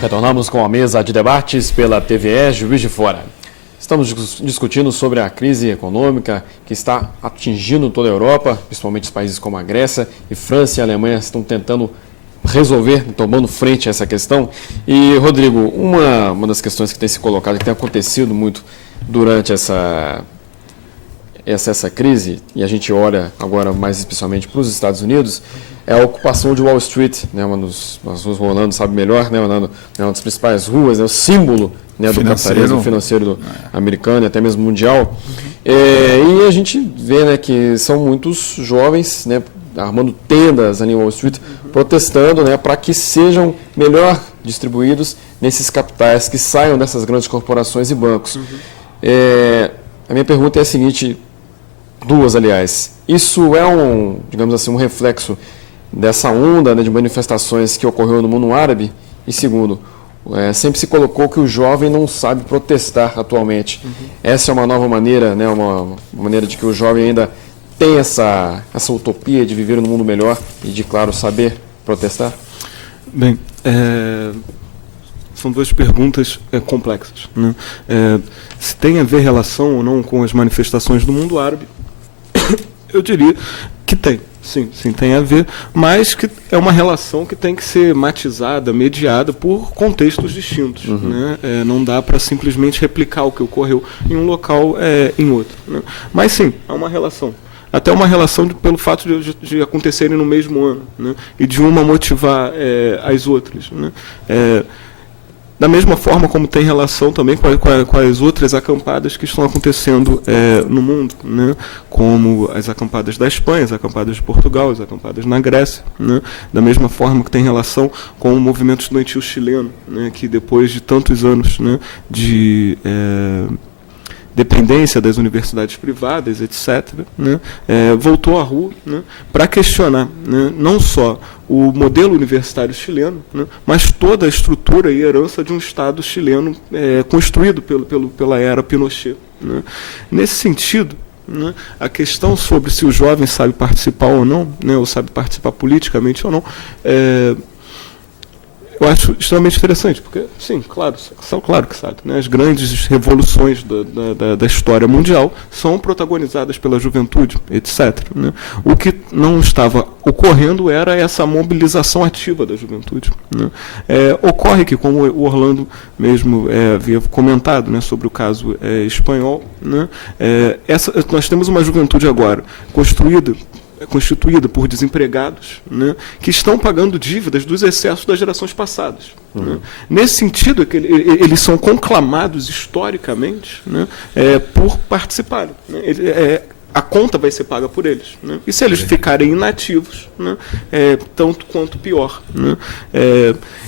Retornamos com a mesa de debates pela TVE Juiz de Fora. Estamos discutindo sobre a crise econômica que está atingindo toda a Europa, principalmente os países como a Grécia e França e a Alemanha estão tentando resolver, tomando frente a essa questão. E, Rodrigo, uma das questões que tem se colocado, que tem acontecido muito durante essa crise, e a gente olha agora mais especialmente para os Estados Unidos, é a ocupação de Wall Street, né, as ruas rolando, sabe melhor, né, uma das principais ruas, o símbolo, né, do capitalismo financeiro americano e até mesmo mundial. E a gente vê, né, que são muitos jovens, né, armando tendas ali em Wall Street, protestando, né, para que sejam melhor distribuídos nesses capitais, que saiam dessas grandes corporações e bancos. A minha pergunta é a seguinte, duas, aliás. Isso é digamos assim, um reflexo dessa onda, né, de manifestações que ocorreu no mundo árabe? E segundo, sempre se colocou que o jovem não sabe protestar atualmente. Essa é uma nova maneira, né, uma maneira de que o jovem ainda tem essa utopia de viver num mundo melhor e de, claro, saber protestar? Bem, são duas perguntas complexas, né? Se tem a ver relação ou não com as manifestações do mundo árabe, eu diria que tem. Sim, tem a ver, mas que é uma relação que tem que ser matizada, mediada por contextos distintos. Né? Não dá para simplesmente replicar o que ocorreu em um local em outro. Né? Mas sim, há uma relação. Até uma relação pelo fato de acontecerem no mesmo ano, né? E de uma motivar as outras. Né? Da mesma forma como tem relação também com as outras acampadas que estão acontecendo no mundo, né? Como as acampadas da Espanha, as acampadas de Portugal, as acampadas na Grécia. Né? Da mesma forma que tem relação com o movimento estudantil chileno, né? Que depois de tantos anos, né, de dependência das universidades privadas, etc., né, voltou à rua, né, para questionar, né, não só o modelo universitário chileno, né, mas toda a estrutura e herança de um Estado chileno construído pela era Pinochet. Né. Nesse sentido, né, a questão sobre se o jovem sabe participar ou não, né, ou sabe participar politicamente ou não, eu acho extremamente interessante, porque, sim, claro que sabe. Né? As grandes revoluções da história mundial são protagonizadas pela juventude, etc. Né? O que não estava ocorrendo era essa mobilização ativa da juventude. Né? Ocorre que, como o Orlando mesmo havia comentado, né, sobre o caso espanhol, né, nós temos uma juventude agora constituída por desempregados, né, que estão pagando dívidas dos excessos das gerações passadas. Né. Nesse sentido, eles são conclamados historicamente, né, por participarem. Né. A conta vai ser paga por eles. Né. E se eles ficarem inativos, né, tanto quanto pior. Né.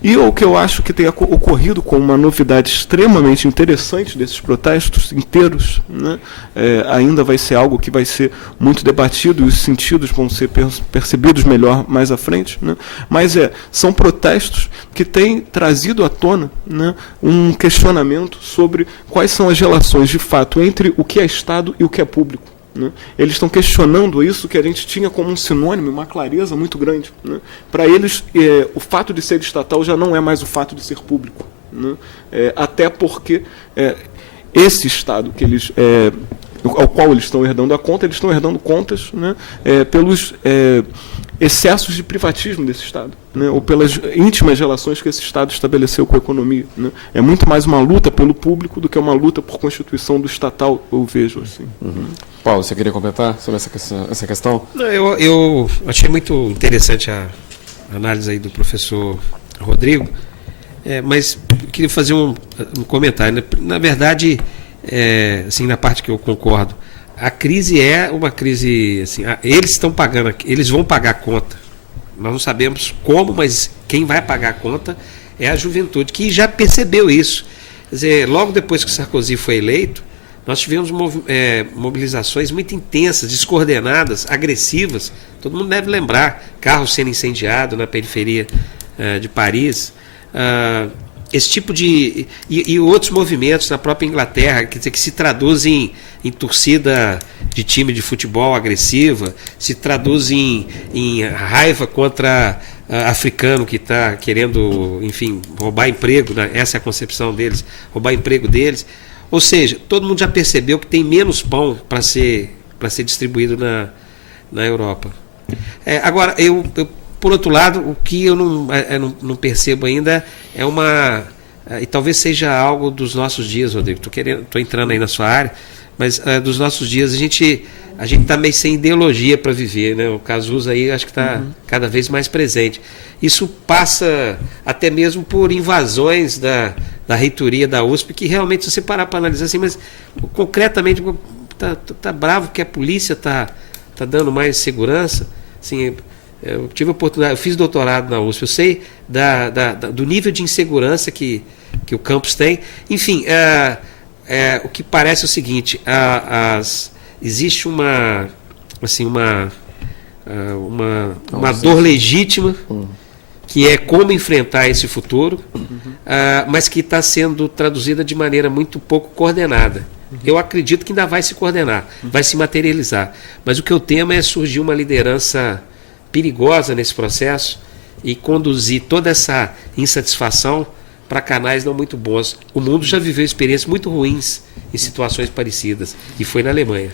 E o que eu acho que tem ocorrido com uma novidade extremamente interessante desses protestos inteiros, né, ainda vai ser algo que vai ser muito debatido e os sentidos vão ser percebidos melhor mais à frente, né, mas são protestos que têm trazido à tona, né, um questionamento sobre quais são as relações de fato entre o que é Estado e o que é público. Né? Eles estão questionando isso que a gente tinha como um sinônimo, uma clareza muito grande. Né? Para eles, o fato de ser estatal já não é mais o fato de ser público. Né? Até porque esse Estado que eles, ao qual eles estão herdando a conta, eles estão herdando contas, né, pelos excessos de privatismo desse Estado, né, ou pelas íntimas relações que esse Estado estabeleceu com a economia. Né. É muito mais uma luta pelo público do que uma luta por constituição do estatal, eu vejo assim. Paulo, você queria comentar sobre essa questão? Não, eu achei muito interessante a análise aí do professor Rodrigo, mas eu queria fazer um comentário. Na verdade, assim, na parte que eu concordo, a crise é uma crise, assim, eles estão pagando, eles vão pagar a conta. Nós não sabemos como, mas quem vai pagar a conta é a juventude, que já percebeu isso. Quer dizer, logo depois que Sarkozy foi eleito, nós tivemos mobilizações muito intensas, descoordenadas, agressivas. Todo mundo deve lembrar, carros sendo incendiados na periferia de Paris. esse tipo de... E outros movimentos na própria Inglaterra, quer dizer, que se traduzem em torcida de time de futebol agressiva, se traduzem em raiva contra africano que está querendo, enfim, roubar emprego, né? Essa é a concepção deles, roubar emprego deles. Ou seja, todo mundo já percebeu que tem menos pão para ser distribuído na Europa. Agora, eu por outro lado, o que eu não percebo ainda é e talvez seja algo dos nossos dias, Rodrigo. Estou entrando aí na sua área, mas dos nossos dias a gente está meio sem ideologia para viver, né? O Cazuza aí acho que está cada vez mais presente. Isso passa até mesmo por invasões da reitoria da USP, que realmente, se você parar para analisar assim, mas concretamente tá bravo que a polícia tá dando mais segurança. Assim, eu tive a oportunidade, eu fiz doutorado na USP, eu sei do nível de insegurança que o campus tem. Enfim, o que parece é o seguinte: existe uma dor legítima, que é como enfrentar esse futuro, mas que está sendo traduzida de maneira muito pouco coordenada. Eu acredito que ainda vai se coordenar, vai se materializar. Mas o que eu temo é surgir uma liderança perigosa nesse processo e conduzir toda essa insatisfação para canais não muito bons. O mundo já viveu experiências muito ruins em situações parecidas, e foi na Alemanha.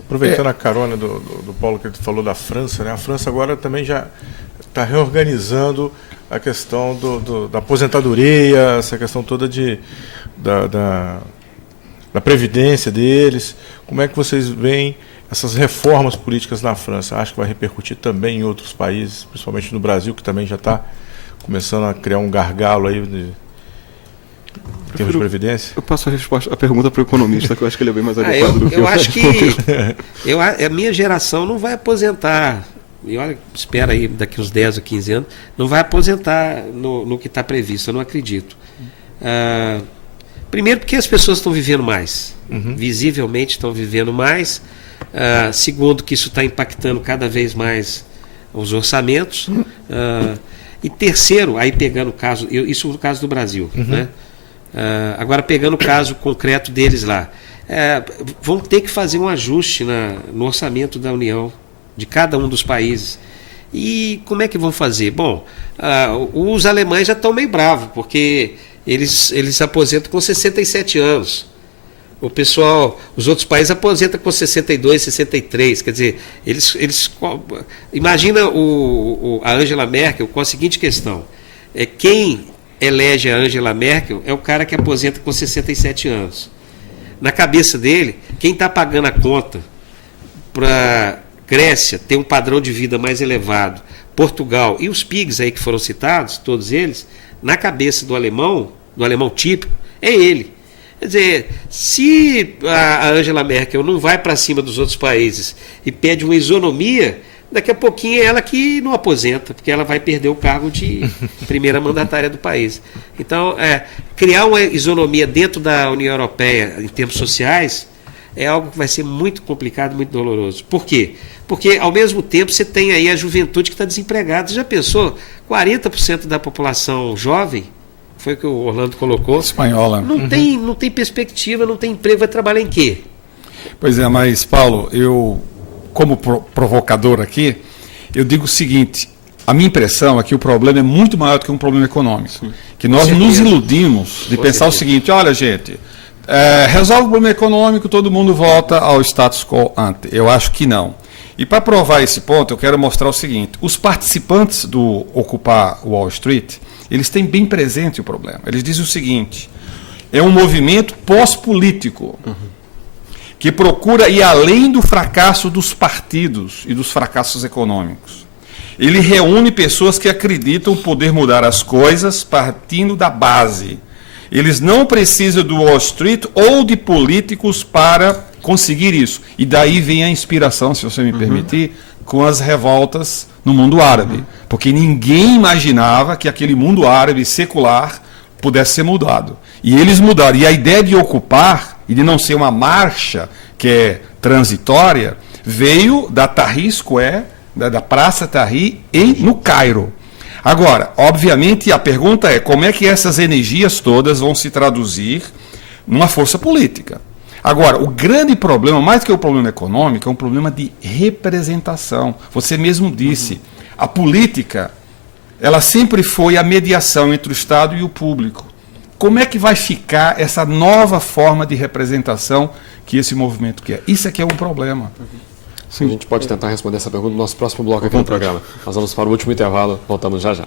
Aproveitando a carona do Paulo, que ele falou da França, né? A França agora também já está reorganizando a questão da aposentadoria, essa questão toda da previdência deles. Como é que vocês veem essas reformas políticas na França? Acho que vai repercutir também em outros países, principalmente no Brasil, que também já está começando a criar um gargalo aí em termos de previdência. Eu passo a pergunta para o economista, que eu acho que ele é bem mais adequado do que eu. Eu acho que a minha geração não vai aposentar, e olha, espera aí daqui uns 10 ou 15 anos, não vai aposentar no que está previsto, eu não acredito. Primeiro porque as pessoas estão vivendo mais, visivelmente estão vivendo mais. Segundo, que isso está impactando cada vez mais os orçamentos. E terceiro, aí pegando o caso, isso no caso do Brasil, né? Agora pegando o caso concreto deles lá, vão ter que fazer um ajuste no orçamento da União, de cada um dos países. E como é que vão fazer? Bom, os alemães já estão meio bravos, porque eles aposentam com 67 anos. O pessoal, os outros países aposentam com 62, 63. Quer dizer, eles imagina a Angela Merkel com a seguinte questão: quem elege a Angela Merkel é o cara que aposenta com 67 anos. Na cabeça dele, quem está pagando a conta para Grécia ter um padrão de vida mais elevado, Portugal e os PIGs aí que foram citados, todos eles, na cabeça do alemão típico, é ele. Quer dizer, se a Angela Merkel não vai para cima dos outros países e pede uma isonomia, daqui a pouquinho é ela que não aposenta, porque ela vai perder o cargo de primeira mandatária do país. Então, criar uma isonomia dentro da União Europeia em termos sociais é algo que vai ser muito complicado, muito doloroso. Por quê? Porque, ao mesmo tempo, você tem aí a juventude que está desempregada. Você já pensou? 40% da população jovem, foi o que o Orlando colocou, espanhola, não tem perspectiva, não tem emprego, vai trabalhar em quê? Pois é, mas, Paulo, eu, como provocador aqui, eu digo o seguinte: a minha impressão é que o problema é muito maior do que um problema econômico. Sim. Que nós nos iludimos de pensar o seguinte: olha, gente, resolve o problema econômico, todo mundo volta ao status quo ante. Eu acho que não. E para provar esse ponto, eu quero mostrar o seguinte: os participantes do Ocupar Wall Street, eles têm bem presente o problema. Eles dizem o seguinte: é um movimento pós-político, que procura ir além do fracasso dos partidos e dos fracassos econômicos. Ele reúne pessoas que acreditam poder mudar as coisas partindo da base. Eles não precisam do Wall Street ou de políticos para conseguir isso. E daí vem a inspiração, se você me permitir, com as revoltas no mundo árabe. Porque ninguém imaginava que aquele mundo árabe secular pudesse ser mudado. E eles mudaram. E a ideia de ocupar, e de não ser uma marcha que é transitória, veio da Tahrir Square, da Praça Tahrir, no Cairo. Agora, obviamente, a pergunta é como é que essas energias todas vão se traduzir numa força política. Agora, o grande problema, mais que o problema econômico, é um problema de representação. Você mesmo disse, a política, ela sempre foi a mediação entre o Estado e o público. Como é que vai ficar essa nova forma de representação que esse movimento quer? Isso é que é um problema. Sim. A gente pode tentar responder essa pergunta no nosso próximo bloco aqui no programa. Nós vamos para o último intervalo, voltamos já já.